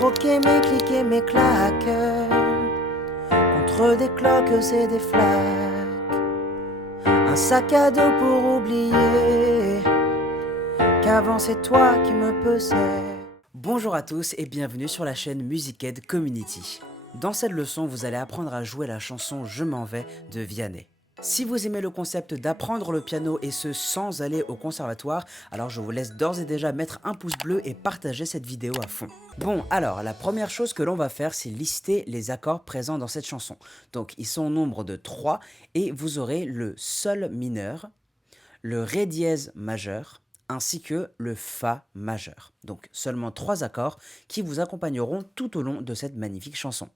troqué mes clics et mes claques contre des cloques et des flaques. Un sac à dos pour oublier qu'avant c'est toi qui me pesais. Bonjour à tous et bienvenue sur la chaîne Musicaid Community. Dans cette leçon, vous allez apprendre à jouer la chanson Je m'en vais de Vianney. Si vous aimez le concept d'apprendre le piano et ce sans aller au conservatoire, alors je vous laisse d'ores et déjà mettre un pouce bleu et partager cette vidéo à fond. Bon, alors la première chose que l'on va faire, c'est lister les accords présents dans cette chanson. Donc ils sont au nombre de 3 et vous aurez le Sol mineur, le Ré dièse majeur, ainsi que le Fa majeur. Donc seulement 3 accords qui vous accompagneront tout au long de cette magnifique chanson.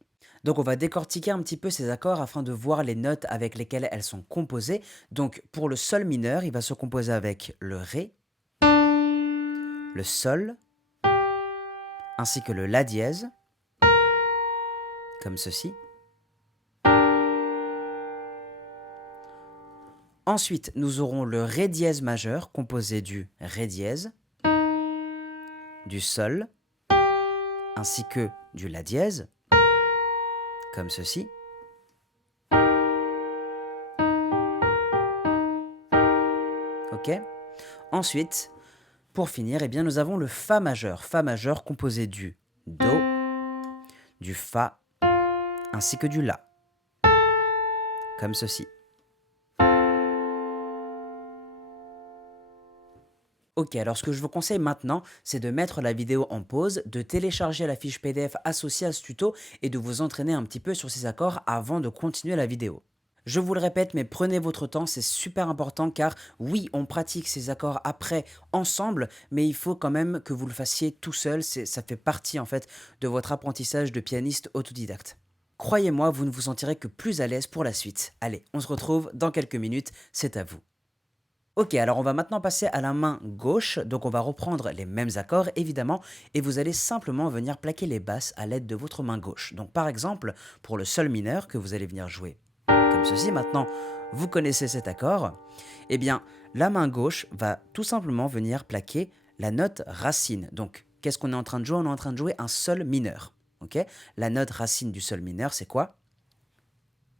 Donc on va décortiquer un petit peu ces accords afin de voir les notes avec lesquelles elles sont composées. Donc pour le Sol mineur, il va se composer avec le Ré, le Sol, ainsi que le La dièse, comme ceci. Ensuite, nous aurons le Ré dièse majeur composé du Ré dièse, du Sol, ainsi que du La dièse, comme ceci. Ok. Ensuite, pour finir, eh bien, nous avons le Fa majeur composé du Do, du Fa, ainsi que du La, comme ceci. Ok, alors ce que je vous conseille maintenant, c'est de mettre la vidéo en pause, de télécharger la fiche PDF associée à ce tuto et de vous entraîner un petit peu sur ces accords avant de continuer la vidéo. Je vous le répète, mais prenez votre temps, c'est super important car oui, on pratique ces accords après ensemble, mais il faut quand même que vous le fassiez tout seul, ça fait partie en fait de votre apprentissage de pianiste autodidacte. Croyez-moi, vous ne vous sentirez que plus à l'aise pour la suite. Allez, on se retrouve dans quelques minutes, c'est à vous. Ok, alors on va maintenant passer à la main gauche, donc on va reprendre les mêmes accords évidemment, et vous allez simplement venir plaquer les basses à l'aide de votre main gauche. Donc par exemple, pour le Sol mineur que vous allez venir jouer comme ceci, maintenant vous connaissez cet accord, eh bien la main gauche va tout simplement venir plaquer la note racine. Donc qu'est-ce qu'on est en train de jouer? On est en train de jouer un Sol mineur. Ok, la note racine du Sol mineur, c'est quoi?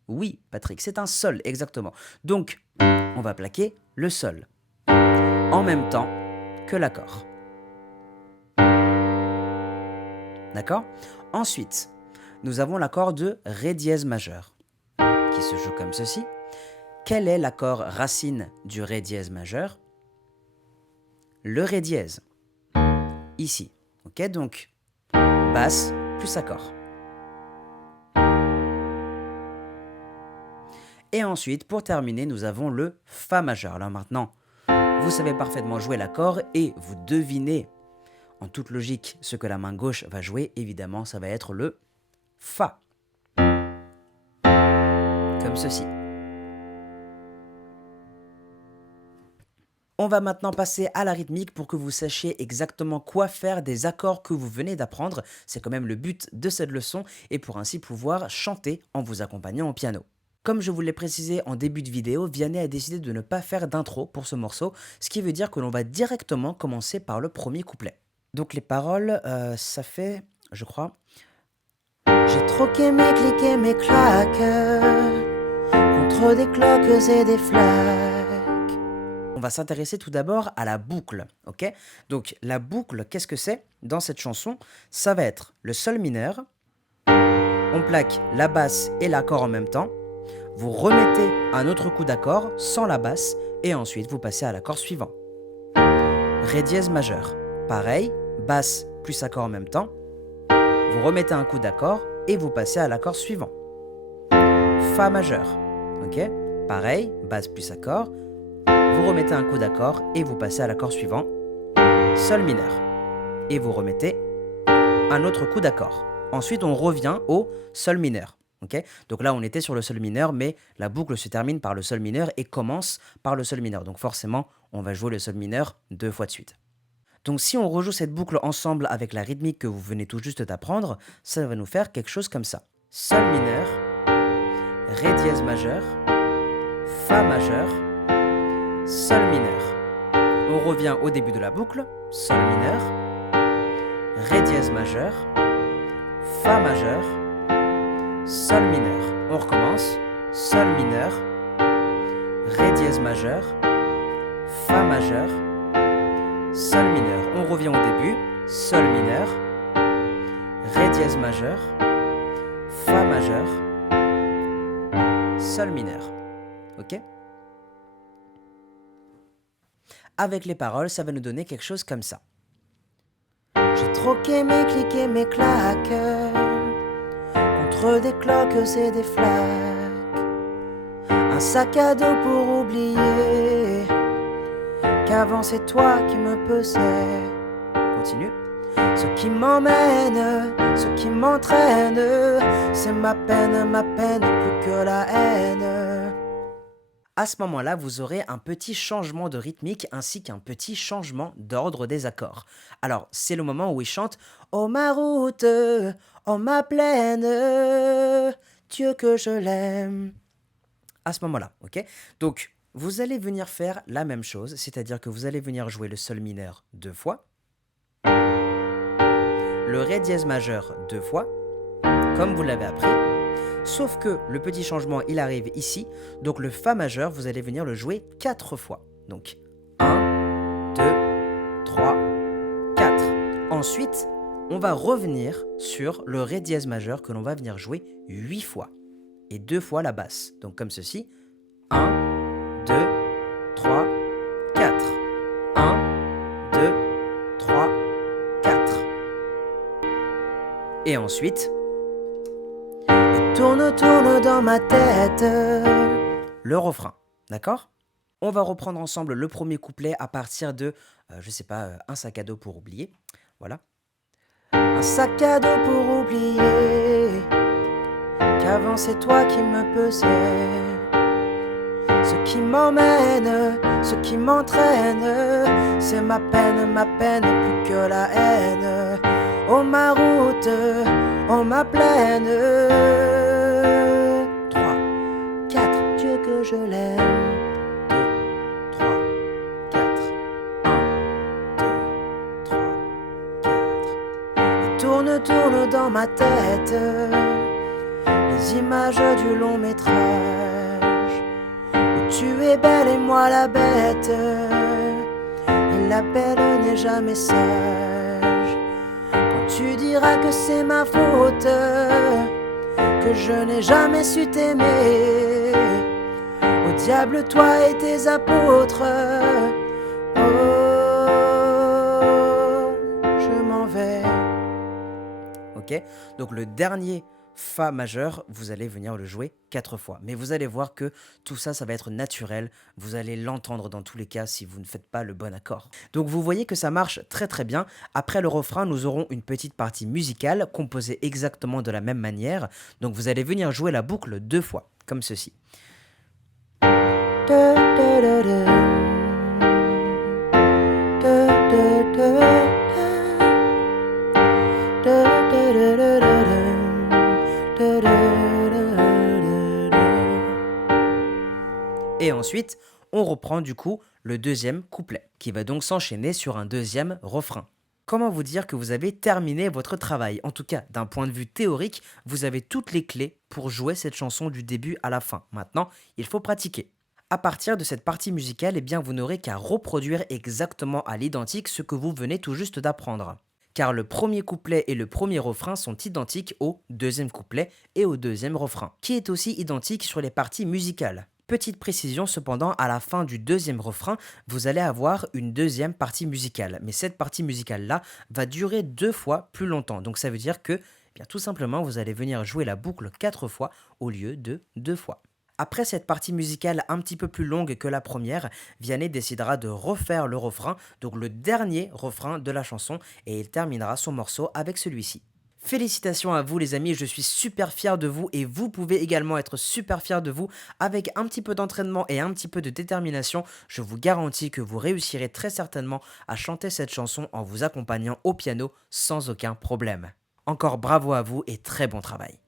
Oui, Patrick, c'est un Sol, exactement. Donc, on va plaquer le Sol en même temps que l'accord. D'accord? Ensuite, nous avons l'accord de Ré dièse majeur qui se joue comme ceci. Quel est l'accord racine du Ré dièse majeur? Le Ré dièse. Ici. Ok, donc basse plus accord. Et ensuite, pour terminer, nous avons le Fa majeur. Alors maintenant, vous savez parfaitement jouer l'accord et vous devinez en toute logique ce que la main gauche va jouer. Évidemment, ça va être le Fa. Comme ceci. On va maintenant passer à la rythmique pour que vous sachiez exactement quoi faire des accords que vous venez d'apprendre. C'est quand même le but de cette leçon et pour ainsi pouvoir chanter en vous accompagnant au piano. Comme je vous l'ai précisé en début de vidéo, Vianney a décidé de ne pas faire d'intro pour ce morceau, ce qui veut dire que l'on va directement commencer par le premier couplet. Donc les paroles, ça fait, je crois... J'ai troqué mes clics et mes claques contre des cloques et des flaques. On va s'intéresser tout d'abord à la boucle, ok? Donc la boucle, qu'est-ce que c'est dans cette chanson? Ça va être le Sol mineur, on plaque la basse et l'accord en même temps, vous remettez un autre coup d'accord sans la basse et ensuite vous passez à l'accord suivant. Ré dièse majeur, pareil, basse plus accord en même temps, vous remettez un coup d'accord et vous passez à l'accord suivant. Fa majeur, ok, pareil, basse plus accord, vous remettez un coup d'accord et vous passez à l'accord suivant. Sol mineur, et vous remettez un autre coup d'accord. Ensuite on revient au Sol mineur. Okay, donc là, on était sur le Sol mineur, mais la boucle se termine par le Sol mineur et commence par le Sol mineur. Donc forcément, on va jouer le Sol mineur 2 fois de suite. Donc si on rejoue cette boucle ensemble avec la rythmique que vous venez tout juste d'apprendre, ça va nous faire quelque chose comme ça. Sol mineur, Ré dièse majeur, Fa majeur, Sol mineur. On revient au début de la boucle, Sol mineur, Ré dièse majeur, Fa majeur, Sol mineur. On recommence. Sol mineur, Ré dièse majeur, Fa majeur, Sol mineur. On revient au début. Sol mineur, Ré dièse majeur, Fa majeur, Sol mineur. Ok? Avec les paroles, ça va nous donner quelque chose comme ça. J'ai troqué mes clics et mes claques contre des cloques et des flaques. Un sac à dos pour oublier qu'avant c'est toi qui me pesais. Continue. Ce qui m'emmène, ce qui m'entraîne, c'est ma peine plus que la haine. À ce moment-là, vous aurez un petit changement de rythmique ainsi qu'un petit changement d'ordre des accords. Alors, c'est le moment où il chante « Oh ma route, oh ma plaine, Dieu que je l'aime ». À ce moment-là, ok? Donc, vous allez venir faire la même chose, c'est-à-dire que vous allez venir jouer le sol mineur 2 fois, le Ré dièse majeur 2 fois, comme vous l'avez appris. Sauf que le petit changement, il arrive ici. Donc le Fa majeur, vous allez venir le jouer 4 fois. Donc 1, 2, 3, 4. Ensuite, on va revenir sur le Ré dièse majeur que l'on va venir jouer 8 fois. Et 2 fois la basse. Donc comme ceci. 1, 2, 3, 4. 1, 2, 3, 4. Et ensuite... Tourne, tourne dans ma tête. Le refrain, d'accord? On va reprendre ensemble le premier couplet à partir de, je sais pas, un sac à dos pour oublier. Voilà. Un sac à dos pour oublier qu'avant c'est toi qui me pesais. Ce qui m'emmène, ce qui m'entraîne, c'est ma peine plus que la haine. Oh ma route, oh ma plaine. 3, 4, Dieu que je l'aime. 2, 3, 4. 1, 2, 3, 4. Et tourne, tourne dans ma tête les images du long métrage où tu es belle et moi la bête. Et la belle n'est jamais sage. Tu diras que c'est ma faute, que je n'ai jamais su t'aimer. Au diable toi et tes apôtres. Oh, je m'en vais. Ok, donc le dernier Fa majeur, vous allez venir le jouer 4 fois. Mais vous allez voir que tout ça, ça va être naturel. Vous allez l'entendre dans tous les cas si vous ne faites pas le bon accord. Donc vous voyez que ça marche très très bien. Après le refrain, nous aurons une petite partie musicale composée exactement de la même manière. Donc vous allez venir jouer la boucle 2 fois, comme ceci. Et ensuite, on reprend du coup le deuxième couplet, qui va donc s'enchaîner sur un deuxième refrain. Comment vous dire que vous avez terminé votre travail? En tout cas, d'un point de vue théorique, vous avez toutes les clés pour jouer cette chanson du début à la fin. Maintenant, il faut pratiquer. À partir de cette partie musicale, eh bien, vous n'aurez qu'à reproduire exactement à l'identique ce que vous venez tout juste d'apprendre. Car le premier couplet et le premier refrain sont identiques au deuxième couplet et au deuxième refrain, qui est aussi identique sur les parties musicales. Petite précision cependant, à la fin du deuxième refrain, vous allez avoir une deuxième partie musicale. Mais cette partie musicale-là va durer 2 fois plus longtemps. Donc ça veut dire que, eh bien, tout simplement, vous allez venir jouer la boucle 4 fois au lieu de 2 fois. Après cette partie musicale un petit peu plus longue que la première, Vianney décidera de refaire le refrain, donc le dernier refrain de la chanson, et il terminera son morceau avec celui-ci. Félicitations à vous les amis, je suis super fier de vous et vous pouvez également être super fier de vous. Avec un petit peu d'entraînement et un petit peu de détermination, je vous garantis que vous réussirez très certainement à chanter cette chanson en vous accompagnant au piano sans aucun problème. Encore bravo à vous et très bon travail.